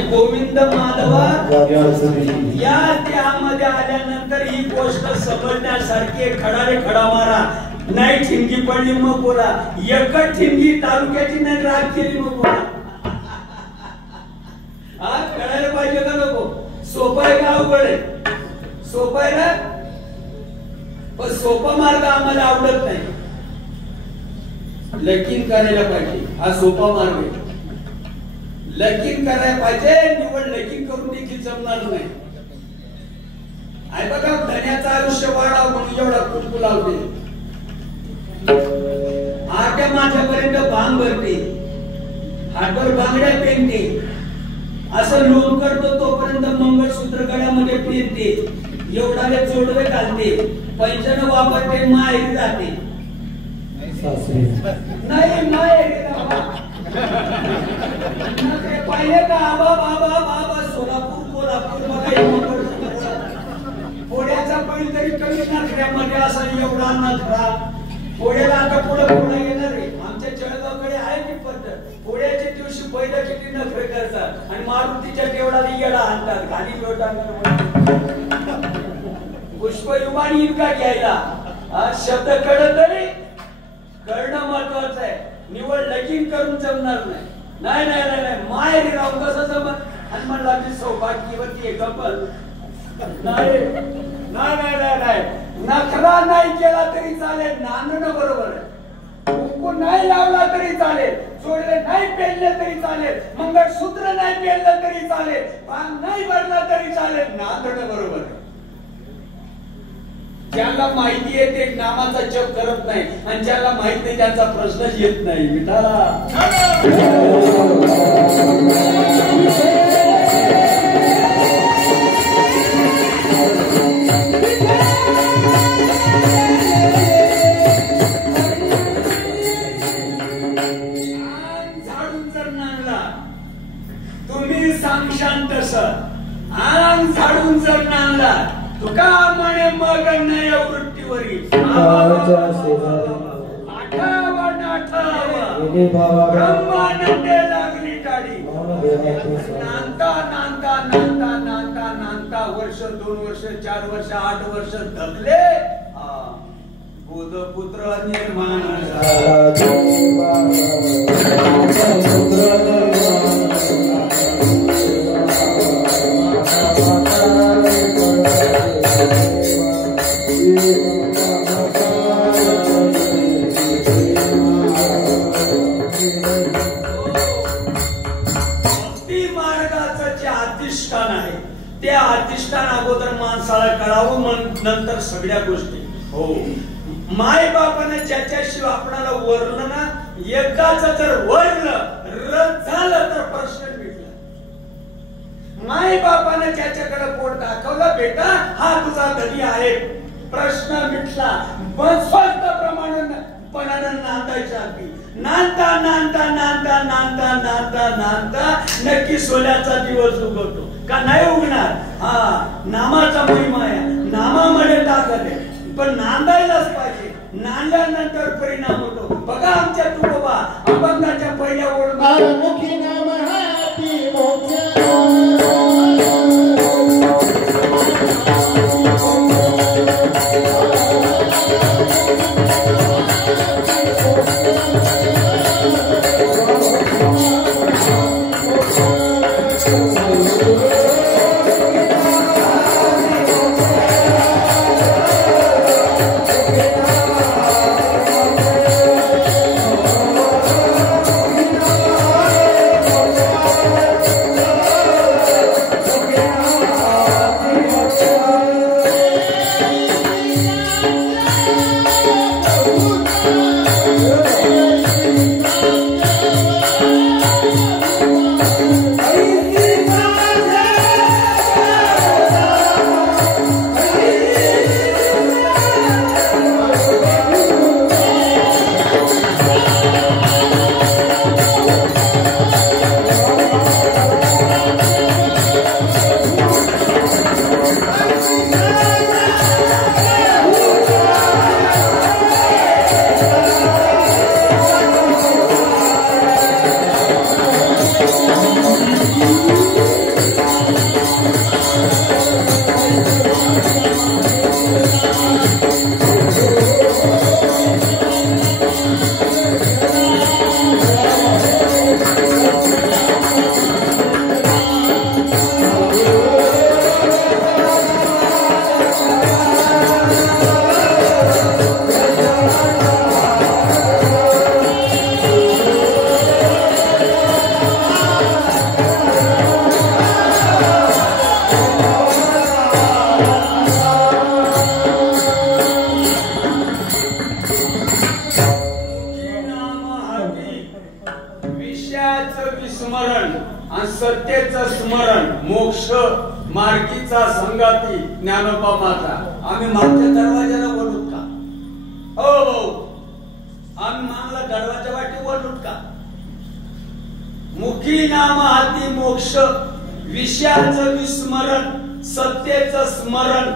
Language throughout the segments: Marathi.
गोविंद माधवा या त्यामध्ये आल्यानंतर ही गोष्ट समजण्यासारखी खडारे खडा मारा नाही ठिणगी पडली मग बोला एकच ठिणगी तालुक्याची नाही राग केली मग बोला हा कळायला पाहिजे का नको सोपं आहे का अवघड आहे सोपं आहे ना पण सोपा मार्ग आम्हाला आवडत नाही लगीन करायला पाहिजे हा सोपा मार्ग आहे लगीन करायला पाहिजे निवड लगीन करून देखील जमणार नाही आहे बघा धन्याचं आयुष्य वाढावं म्हणून एवढा कुंकू लावते आट्या माझ्यापर्यंत भांग भरते हातवर बांगड्या पेनते असं लोन करतो तोपर्यंत मंगळसूत्र गळ्यामध्ये पेरते एवढाले जोडवे घालते पैशानं वापरते माहेरी जाते नाही माहेरी पहिले का आबा बाबा बाबा सोलापूर कोल्हापूर पोळ्याचा बैल तरी कमी नखऱ्यामध्ये असा एवढा नखरा पोळ्याला आता पुढे पुढे येणार आहे आमच्या जळगावकडे आहे ती पद्धत पोळ्याच्या दिवशी बैल किती नखरे करतात आणि मारुतीच्या देवळाला येडा आणतात खाली पुष्पयुगाने इतका घ्यायला शब्द कळत तरी कळणं महत्वाचं आहे निवड लगीन करून जमणार नाही नाही नाही नाही नाही माहेरी राहून कसं जमत आणि म्हणला मी सौभाग्यवती आहे कपल नाही नाही नाही नाही नखरा नाही केला तरी चालेल नांदणं बरोबर आहे कुंकू नाही लावला तरी चालेल जोडले नाही पेरले तरी चालेल मंगळसूत्र नाही पेरलं तरी चालेल भांग नाही भरला तरी चालेल नांदणं बरोबर आहे ज्याला माहिती आहे ते नामाचा जप करत नाही आणि ज्याला माहित नाही त्यांचा प्रश्नच येत नाही विठाला झाडून जर नांगला तुम्ही सांगशान तसं अंग झाडून जर नांगला तुका म्हणे मग नाही वृत्तीवरील ब्रह्मानंदे लागली टाळी नांदता नांदता नांदता नांदता नांदता वर्ष 2 वर्ष 4 वर्ष 8 वर्ष दगले बुधपुत्र निर्माण ते अधिष्ठान अगोदर माणसाला कळावं मग नंतर सगळ्या गोष्टी हो माय बापाने ज्याच्याशिवाय आपणाला वरलं ना एकाच जर वरलं रद्द झालं तर प्रश्न मिटला माय बापाने ज्याच्याकडे पोट दाखवलं बेटा हा तुझा धनी आहे प्रश्न मिटला पण स्वस्त प्रमाणानं नांदायच्या आधी नांदता नांदता नांदता नांदता नांदता नांदता नक्की सोन्याचा दिवस उगवतो का नाही उगणार हा नामाचा महिमा आहे नामामध्ये ताकद आहे पण नांदायलाच पाहिजे नांदल्यानंतर परिणाम होतो बघा आमच्या तुकोबा अभंगाच्या पहिल्या ओळखी नाम हाती मोक्ष सत्तेचं स्मरण, मोक्ष मार्गीचा संगाती ज्ञानोबा माझा. आम्ही मागच्या दरवाजाला बोलूत का? हो, आम्ही मागला दरवाजा वाटी बोलूत का? मुखी नाम हाती मोक्ष, विषयाचं विस्मरण, सत्तेचं स्मरण.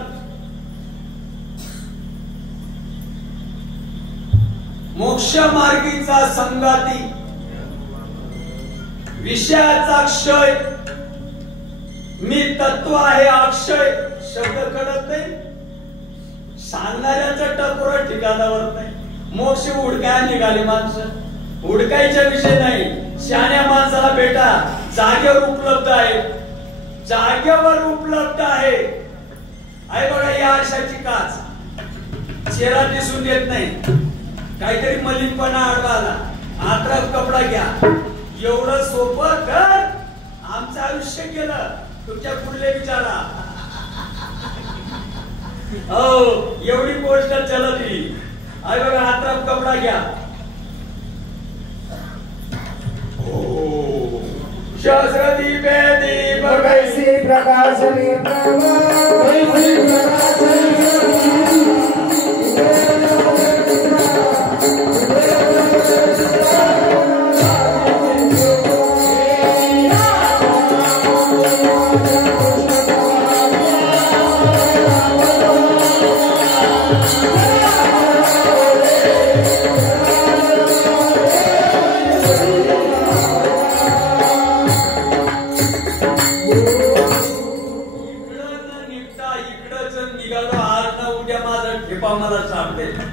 मोक्ष मार्गीचा संगाती, विषयाचा क्षय. मी तत्व आहे अक्षय. शब्द कळत नाही, सांगणाऱ्याचं टकोर ठिकाणावर नाही. मोक्ष उडकाय निघाले माणसं. उडकायचा विषय नाही. शहाण्या माणसाला बेटा जागेवर उपलब्ध आहे, जागेवर उपलब्ध आहे. आहे बघा या आरशाची काच, चेहरा दिसून येत नाही. काहीतरी मलिनपणा आडवाला, आत्रात कपडा घ्या. एवढं सोपं कर, आमचं आयुष्य गेलं. तुमच्या पुढले विचारा. हो, एवढी गोष्ट चलती. आहे बघा आत्रात कपडा घ्या. सहस्रदीपे दीप कैसी प्रकाशनी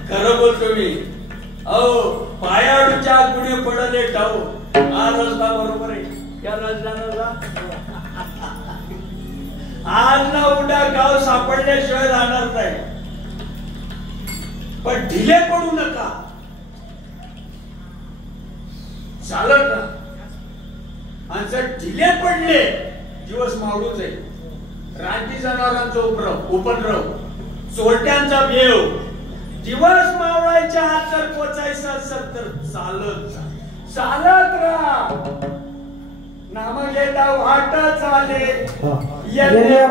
खरं बोलतो मी. अहो पायाडूच्या गुढी पडले ठाऊ. हा रस्ता बरोबर आहे. त्या रस्त्याला आज ना उद्या गाव सापडल्याशिवाय राहणार नाही. पण ढिले पडू नका. चालत ना. आणि जर ढिले पडले दिवस मावळूच आहे. रानटी जनावरांचा उपद्रव, चोरट्यांचा भेव. दिवस मावळायच्या आत जर पोचायचं असेल तर चालत राहा. नाम घेता वाट चाले येणे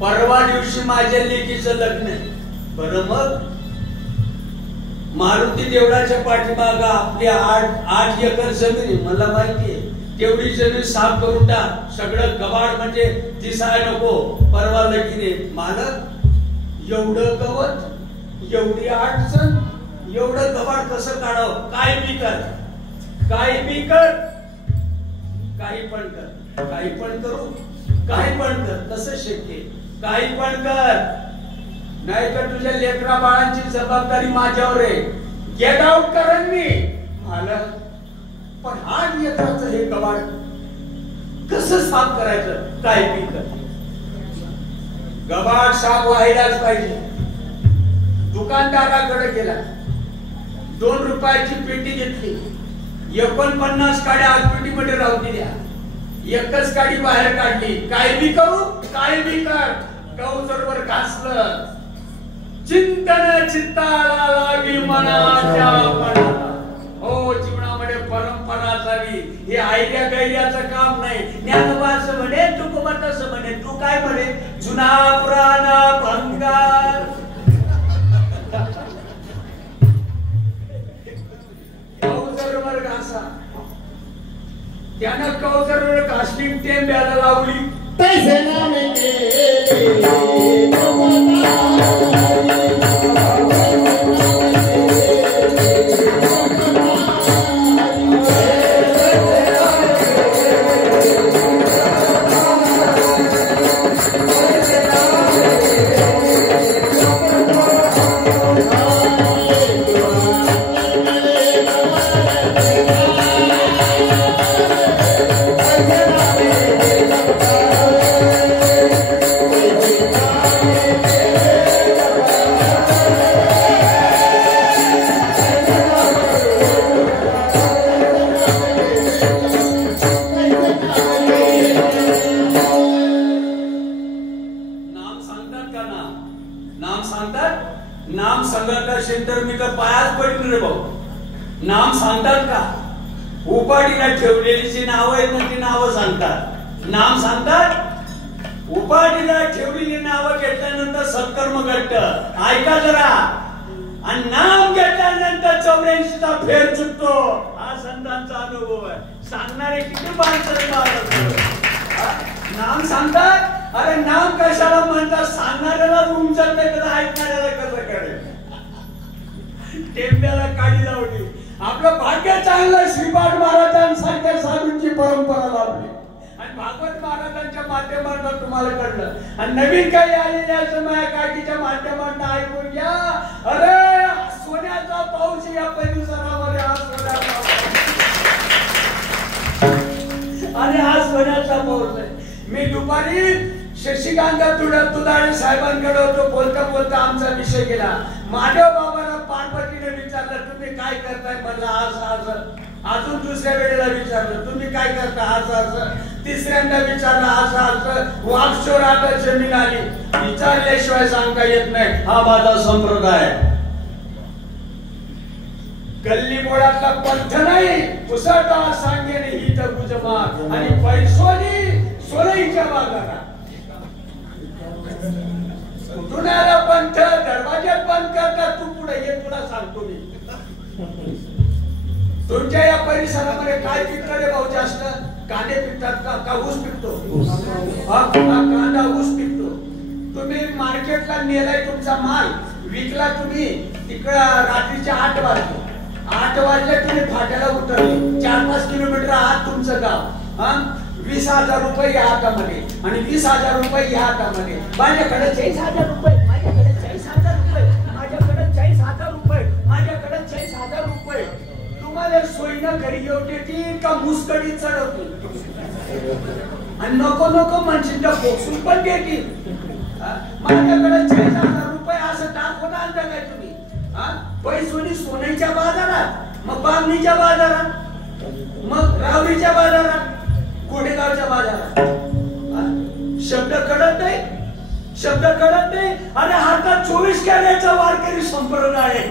परवा दिवशी माझ्या लेकीचं लग्न आहे. बरं मग मारुती देवळाच्या पाठीमाग आपली 8 एकर जमीन आहे. मला माहिती आहे. तेवढी जमीन साफ करून टाक. सगळं गबाड म्हणजे दिसाय नको. परवा लगीने मालक एवढं गवत, एवढी अडचण, एवढं गबाड कसं काढावं? काय बी कर, काही बी कर, काही पण कर, काही पण करू, काही पण कर. कसं शक्य? काही पण कर. नाही तर तुझ्या लेकरा बाळांची जबाबदारी माझ्यावर आहे. गेट आउट करेन मी. मालक पण 8 एकराचं हे कबाड कसं साफ करायचं? काय बी कर. गबाड साफ व्हायलाच पाहिजे. दुकानदाराकडे गेला, 2 रुपयाची पेटी घेतली. 49 काड्या आग पेटीमध्ये राहू दिल्या. एकच काडी बाहेर काढली. काय बी करू, काय बी कर. कौजरवर घासलं. चिंतन चित्ताला लागी मनाच्या मनाला. हो, जीवनामध्ये परंपरा असावी. हे आयड्या गैर्याचं काम नाही. ज्ञानोबा असं म्हणे, तुकोबा तसं म्हणे. तू काय म्हणे? जुना पुराणा भंगार. कौजरवर घासा. त्यानं कौजरवर घासली, टेंब्याला लावली. पैसे नामे नसेल तर मी तर पायात पडीन रे भाऊ. नाम सांगतात का? उपाडीला ठेवलेली जी नावं आहेत ना ती नावं सांगतात. नाम सांगतात. उपाडीला ठेवलेली नावं घेतल्यानंतर सत्कर्म घडतं. ऐका जरा. आणि नाम घेतल्यानंतर 84चा फेर चुकतो. हा संतांचा अनुभव आहे. सांगणारे किती माणसं नाम सांगतात. अरे नाम कशाला म्हणतात? सांगणाऱ्याला तुमच्यात नाही तर ऐकणाऱ्याला कसं कळेल? टेंब्याला काढी लावली. आपलं भाग्य चांगलं श्रीपाद महाराजांसारख्या साधूंची परंपरा लावली आणि भागवत महाराजांच्या माध्यमातून तुम्हाला कळलं. आणि नवीन काही आलेल्या समय काठीच्या माध्यमातून ऐकून घ्या. अरे सोन्याचा पाऊस या परिसरामध्ये हा सोन्याचा आणि हा सोन्याचा पाऊस आहे. मी दुपारी शशिकांत तुदाळे साहेबांकडे होतो. बोलता बोलता आमचा विषय गेला. माधव बाबांना पार्वतीने विचारलं तुम्ही काय करताय? म्हणलं असं. अजून दुसऱ्या वेळेला विचारलं तुम्ही काय करता? असं. तिसऱ्यांदा विचारलं असं. वागचोरात जमीन आली. विचारल्याशिवाय सांगता येत नाही. हा माझा संप्रदाय. गल्ली बोळातला पंथ नाही. पुसटा सांगेने ही तर गुजमात आणि पैसोनी सोलईच्या बाजारात. कुठून आला पंथ? दरवाज्यात बंद करतात. तू पुढे ये तुला सांगतो मी. तुमच्या या परिसरामध्ये काय पिकतं रे भाऊ जास्त? कांदे पिकतात का ऊस पिकतो? कांदा ऊस पिकतो. तुम्ही मार्केटला नेलाय तुमचा माल विकला तुम्ही तिकडं रात्रीच्या 8 वाजले. 8 वाजले तुम्ही फाट्याला उतरले. 4-5 किलोमीटर आत तुमचं गाव. 20,000 रुपये या हातामध्ये आणि 20,000 रुपये या हातामध्ये. माझ्याकडे 40,000 रुपये. माझ्याकडे 40,000 रुपये. माझ्याकडे 40,000 रुपये. माझ्याकडे 40,000 रुपये. तुम्हाला सोयीनं घरी येऊ देतील का मुसकडी चढवतील? आणि नको नको म्हणशील तर बोक्सून पण देतील. माझ्याकडे 40,000 रुपये असं दाखवून आणता काय तुम्ही? पैसोनी सोन्याच्या बाजारात, मग बामणीच्या बाजारात, मग रावरीच्या बाजारात, कोडेगावच्या बाजारात. शब्द कळत नाही. शब्द कळत नाही. आणि हातात 24 कॅरेटचा वारकरी संप्रदाय आहे.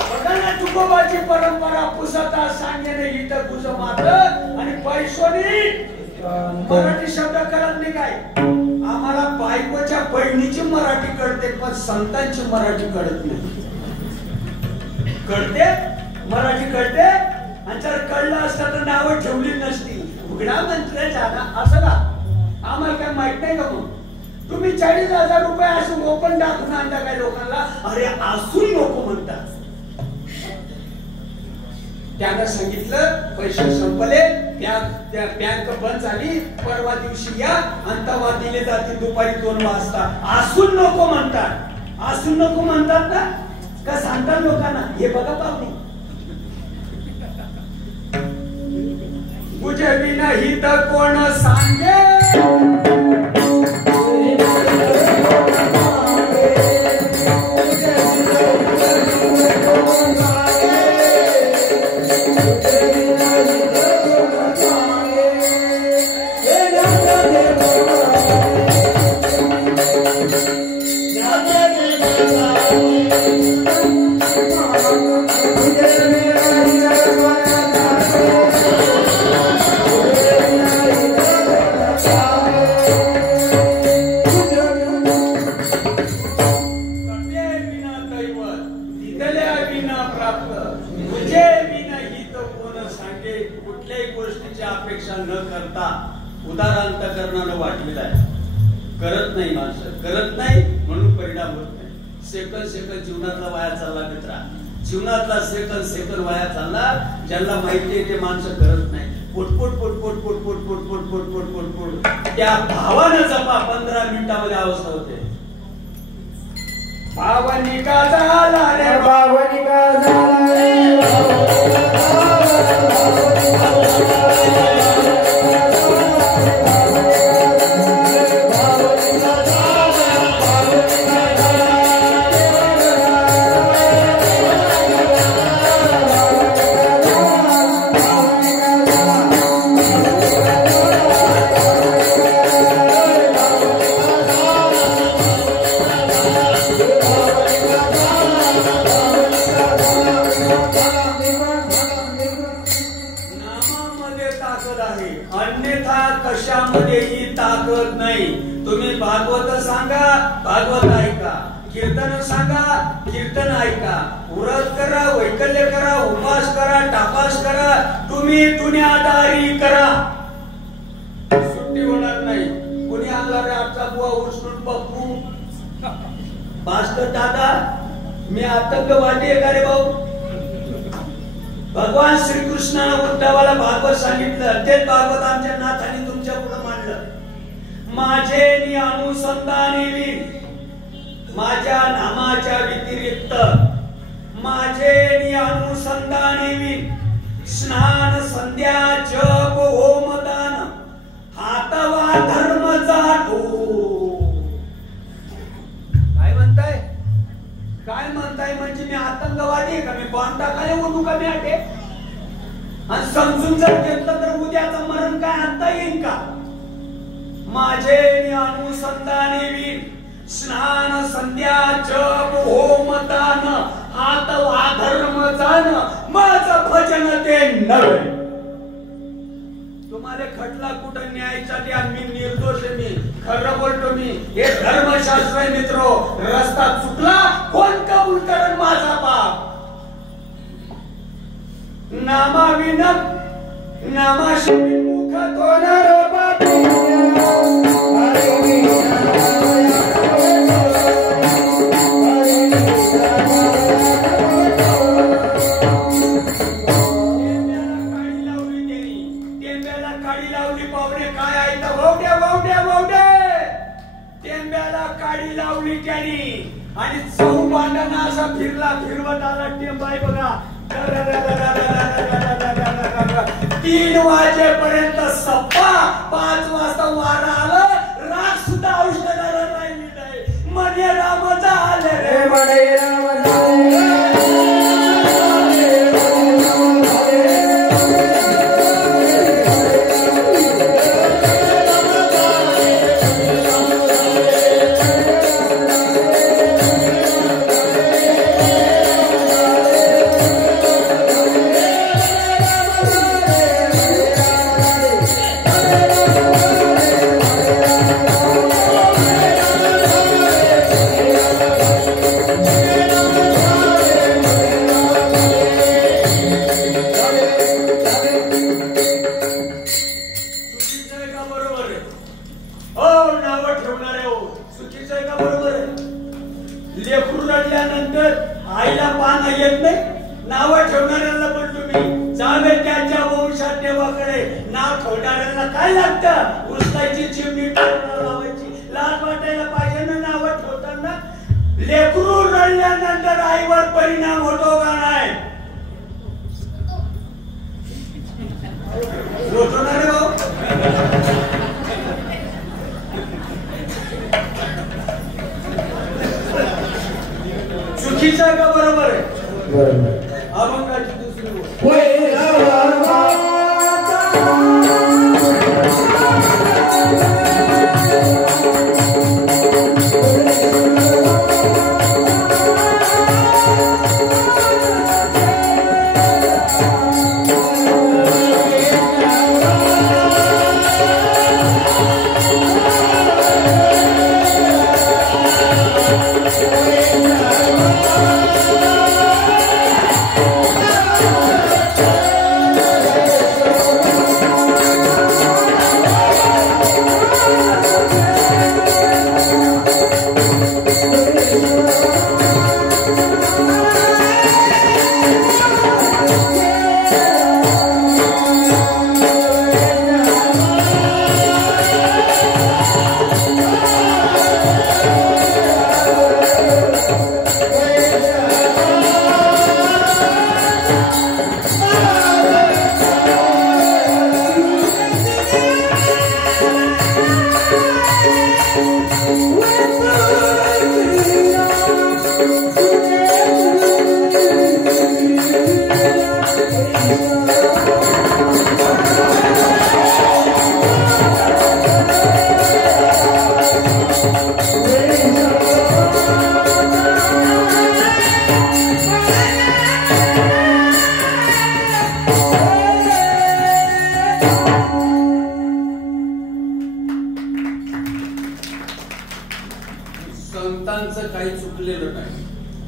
बघा ना तुकोबाची परंपरा. पुसता सांगेने इथं गुज मात आणि पैसोनी मराठी शब्द कळत नाही काय? आम्हाला बायकोच्या बहिणीची मराठी कळते पण संतांची मराठी कळत नाही. कळते मराठी कळते. आणि जर कळलं असतं तर नावं ठेवली नसती. उघडा मंत्र झाला असं का? आम्हाला काय माहित नाही का? मग तुम्ही 40,000 रुपये असं ओपन दाखवून आणता काय लोकांना? अरे असून नको म्हणतात. त्यानं सांगितलं पैसे संपले. बँक बंद झाली. परवा दिवशी या अंतवा दिले जाते दुपारी 2 वाजता. असून नको म्हणतात. असून नको म्हणतात ना का सांगतात लोकांना? हे बघा पाहुणे. तुझे विना ही तर कोण सांगे? उदाहरण वाटलेलं आहे. करत नाही माणसं. करत नाही म्हणून परिणाम होत नाही. सेकंद जीवनातला वाया चालला मित्रा. जीवनातला सेकंद वाया चालला. ज्यांना माहिती आहे ते माणसं करत नाही. पोटपोट पोटपोट पोटपोट पोटपोट पोटपोट पोटपोट त्या भावानं जपा. 15 मिनिटामध्ये अवस्था होते. भावनिका झाला रे भावनिका झाला रे. भागवत ऐका, कीर्तन सांगा, कीर्तन ऐका, व्रत करा, वैकल्य करा, उपास करा, तापास करा, तुम्ही दुनियादारी करा, सुट्टी होणार नाही. कोणी आला रे आजचा बुवा उरसून पप्पू मास्टर दादा मी आतंकवादी आहे का रे भाऊ? भगवान श्रीकृष्णाने उद्धवाला भागवत सांगितलं, तेच भागवत आमच्या नाथाने तुमच्या पुढे मांडलं. माझे अनुसंधाने माझ्या नामाच्या व्यतिरिक्त माझे अनुसंधाने स्नान संध्या जप होम दान हातवा धर्म जातो. काय म्हणताय? काय म्हणताय म्हणजे मी आतंकवादी आहे का? मी बॉम्ब टाकायला उठू का मी आटे? आणि समजून जर घेतलं तर उद्याचं मरण काय आणता येईल का? माझे अनुसंधाने स्नान संध्या जप होम दान हातवा धर्म जाण माझं भजन ते नव्हे. तुम्हाला खटला कुठं न्यायसाठी मी निर्दोष आहे, मी खरं बोलतो, मी हे धर्मशास्त्र आहे मित्रो. रस्ता चुकला कोण कबूल करेल माझा पाप? नामाविनम नामाशी मुख होणार आणि चौपांडाना असा फिरवत आला टेंबाई बघा. 3 वाजेपर्यंत सप्पा, 5 वाजता वारा आला, राग सुद्धा औषधाला राहिली नाही. म्हणे राम झाले रे, म्हणे राम झाले. आईला पान येत नाही, नाव ठेवणाऱ्याला पण तुम्ही जावे त्याच्या वंशात देवाकडे. नाव ठेवणाऱ्याला काय लागतं? उचलायची चिमणी लावायची, लाज वाटायला पाहिजे ना नाव ठेवताना. लेकरू रडल्यानंतर आईवर परिणाम होतो का नाही? होतो ना रे भाऊ? चुकीचं का बरोबर आहे? अभंगाची दुसरी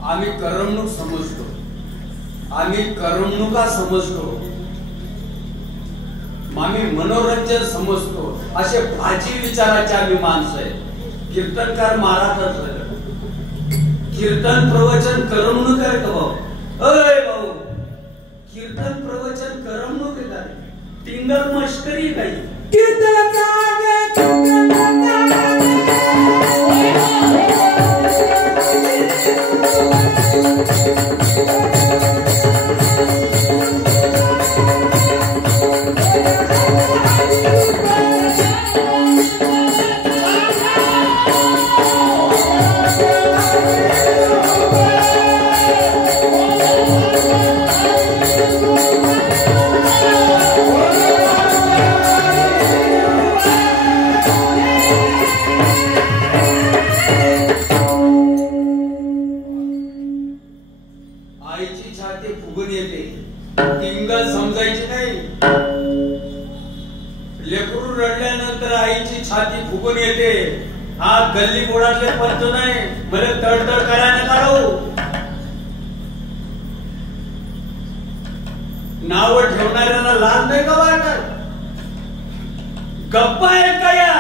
आम्ही करमणूक समजतो, आम्ही करमणुका समजतो, आम्ही मनोरंजन समजतो, असे भाजी विचाराचे आम्ही माणसं आहे. कीर्तनकार महाराजच कीर्तन प्रवचन करमणूक आहे का भाऊ? अय भाऊ, कीर्तन प्रवचन करमणूक आहे का? टिंगल मस्करी नाही. टिंगल समजायची नाही. लेकरू रडल्यानंतर आईची छाती फुगून येते. हा गल्ली बोळातले पंच नाही, मला तडतड करायला नका राहू. नाव ठेवणाऱ्यांना लाज नाही का वाटत? गप्पा आहेत का या?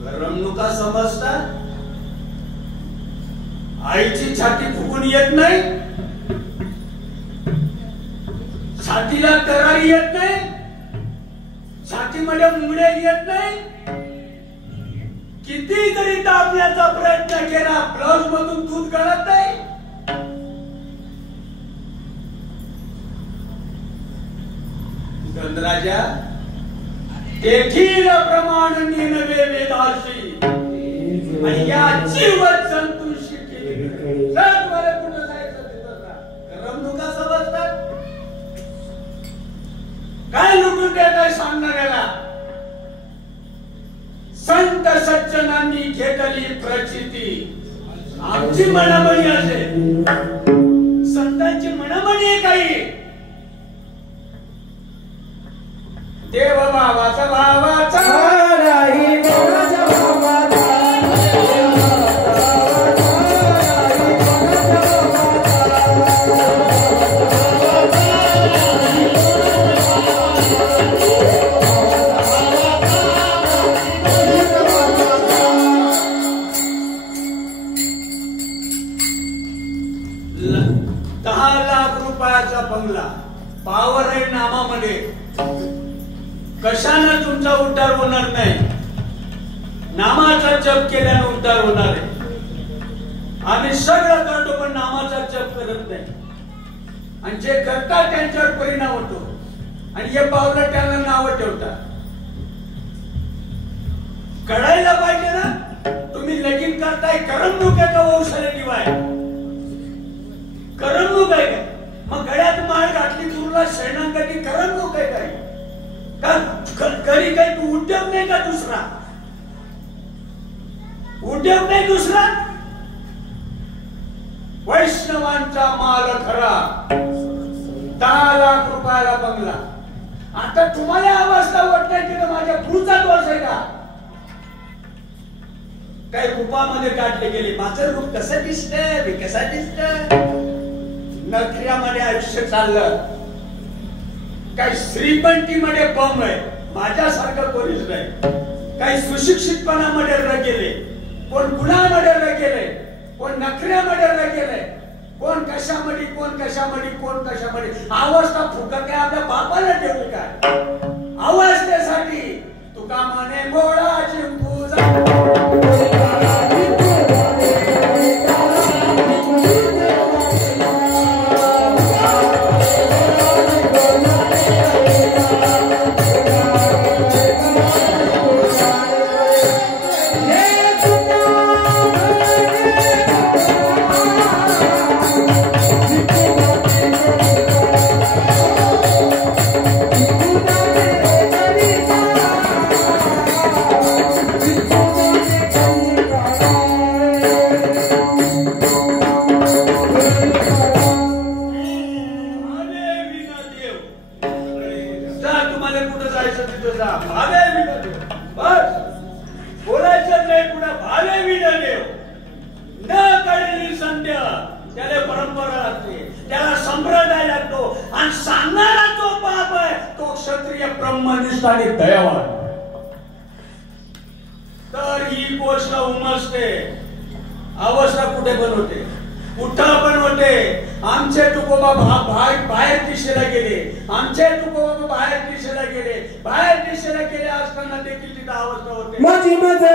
करमणुका समजतात. आईची छाती फुगून येत नाही, छातीला तरारी येत नाही, छातीमध्ये मुंगड्या येत नाही. किती जरी दाबण्याचा प्रयत्न केला, ब्लाउज मधून दूध गळत नाही. गंधराजा देखील प्रमाण नेनवे वेदाशी याची वचन तू शिकली. मला कुठं जायचं तिथं करमणुका समजतात. काय लुटून देत आहे सांगणाऱ्याला? संत सज्जनांनी घेतली प्रचिती. आमची मनमणी असेल, संतांची मनमणी आहे काही. देव भावाचा भावाचा राही कोणाच्या भावाचा. बंगला पावर आहे नामामध्ये. कशाने तुमचा उद्धार होणार नाही? नामाचा जप केल्याने उद्धार होणार आहे. आम्ही सगळं करतो पण नामाचा जप करत नाही, आणि जे करतात त्यांच्यावर परिणाम होतो. आणि हे पावलं त्यांना नाव ठेवतात. कळायला पाहिजे ना, तुम्ही लगीन करताय करमणूक आहे का वंशाला दिवाय? करमणूक आहे का? मग गळ्यात माळ घातली तुला शरणांगती करमणूक आहे काय? घरी काही तू उद्योग नाही का दुसरा? उद्योग नाही दुसरा? वैष्णवांचा माल खरा, 10 लाख रुपयाला बंगला. आता तुम्हाला अवस्था वाटण्याची तर माझ्या पुढचा दोष आहे का? काही रूपामध्ये काढले गेले. माझं रूप कसं दिसतंय, कसं दिसतंय? नखऱ्यामध्ये आयुष्य चाललं. काही श्रीमंतीमध्ये बम आहे, माझ्यासारखं कोणीच नाही. काही सुशिक्षितपणामध्ये गेले, कोण गुणामध्ये गेले, कोण नखऱ्यामध्ये गेले, कोण कशामध्ये, कोण कशामध्ये, कोण कशामध्ये. अवस्था फुकट काय आपल्या बापाला ठेवली काय? अवस्थेसाठी तुका म्हणे गोळा चिंकू जा. ते पुढे भावे विडदेव न कळली संध्या त्याला परंपरा लागते, त्याला संप्रदाय लागतो आणि सांगणारा जो बाप आहे तो क्षत्रिय ब्रह्मनिष्ठ आणि दयावान. तर ही गोष्ट उमजते, अवस्था कुठे पण होते, कुठं पण होते. आमचे तुकोबा बाहेर दिशेला गेले, आमचे तुकोबा बाहेर दिशेला गेले, बाहेर दिशेला गेले असताना देखील तिथं अवस्था होते. माझी मजा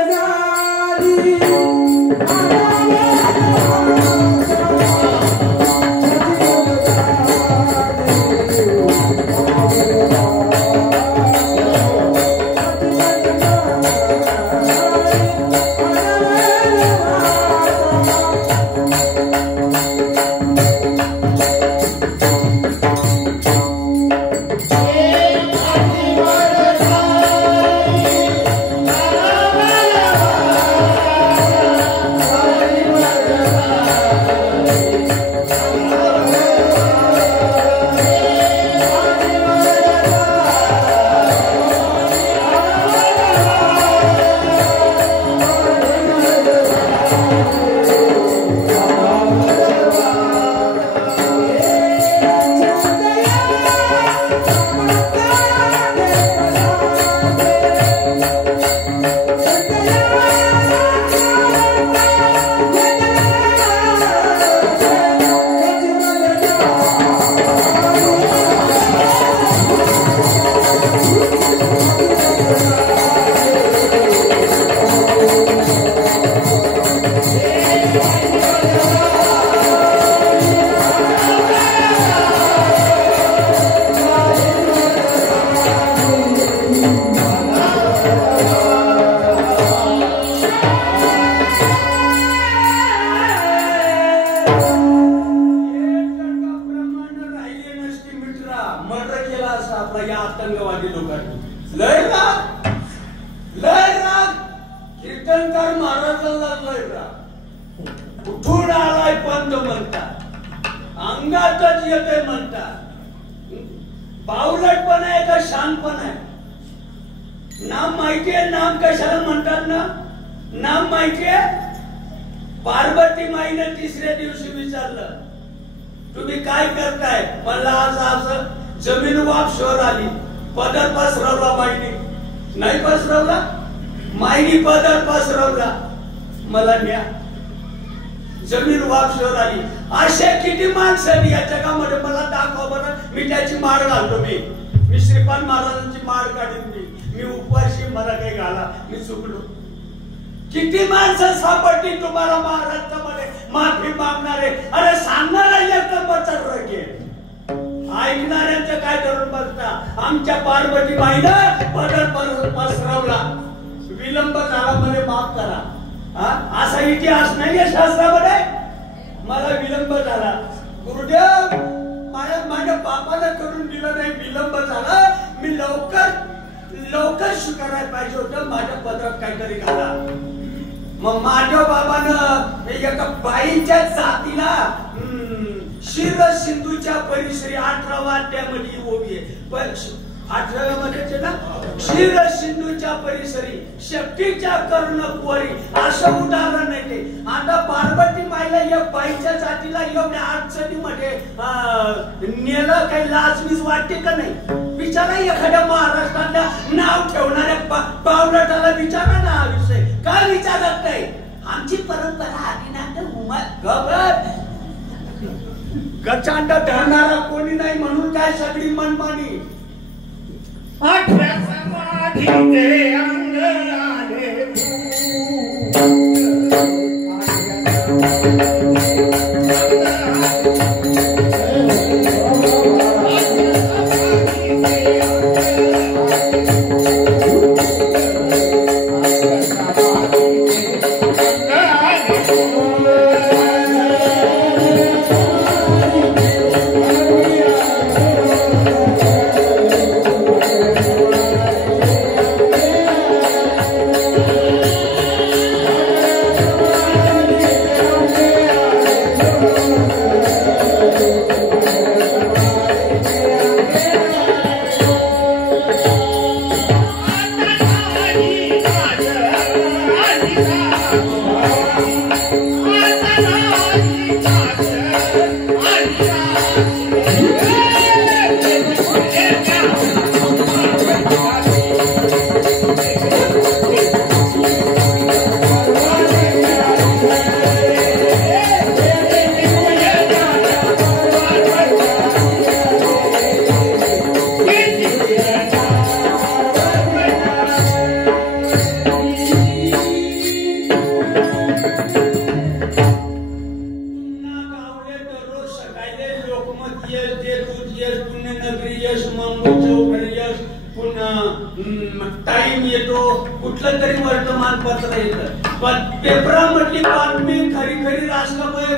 कुठून आलाय पंत म्हणतात, अंगातच येते म्हणतात. बावलट पण आहे का शान पण आहे? नाम माहितीये, नाम कशाला म्हणतात ना? नाम माहितीये? पार्वती माईने तिसऱ्या दिवशी विचारलं तुम्ही काय करताय? मला आज असं जमीन वापशोर आली, पदर पसरवला माईने. नाही पसरवला, माईने पदर पसरवला, मला न्या. जमीन वापशोर आली. असे किती माणसं या जगामध्ये मला दाखवा बरं, मी त्याची माळ घालतो. मी श्रीपाद महाराजांची माळ काढीन, मी उपवाशी, मला काही घाला, मी चुकलो. किती माणसं सापडतील तुम्हाला महाराष्ट्रामध्ये माफी मागणारे? अरे सांगणारा एक नंबरचा ट्रक आहे, ऐकणाऱ्यांचं काय धरून बसता? आमच्या पार्वती बाईनं पदर पसरवला, विलंब झाला, मला माफ करा. असा इतिहास नाहीये शास्त्रामध्ये. मला विलंब झाला, गुरुदेव माझ्या बापाला करून दिलं नाही, विलंब झाला. मी लवकर स्वीकारायला पाहिजे होतं, माझ्या पदरात काहीतरी घाला. मग माझ्या बाबानं एका बाईच्या जातीला शिर सिंधूच्या परिसरी 18व्या अध्यायामध्ये ओवी आहे. 18व्या मध्ये ना, शिर सिंधूच्या परिसरी शक्तीच्या कर्णकुवरी असं उदाहरण आहे ते. आता पार्वती माईला या बाईच्या जातीला एवढ्या अडचणीमध्ये नेलं, काही लाजमीच वाटते का नाही? विचारा एखाद्या महाराष्ट्रातल्या नाव ठेवणाऱ्या पावलाटाला विचारा ना हा विषय. काय विचारत नाही? आमची परंपरा आदिनाथ गचांड धरणारा कोणी नाही म्हणून काय सगळी मनमानी. 18 समाधीचे अंग आले टाइम येतो कुठलं तरी वर्तमानपत्र येतं पण पेपरामधली बातमी खरी खरी राष्ट्रपती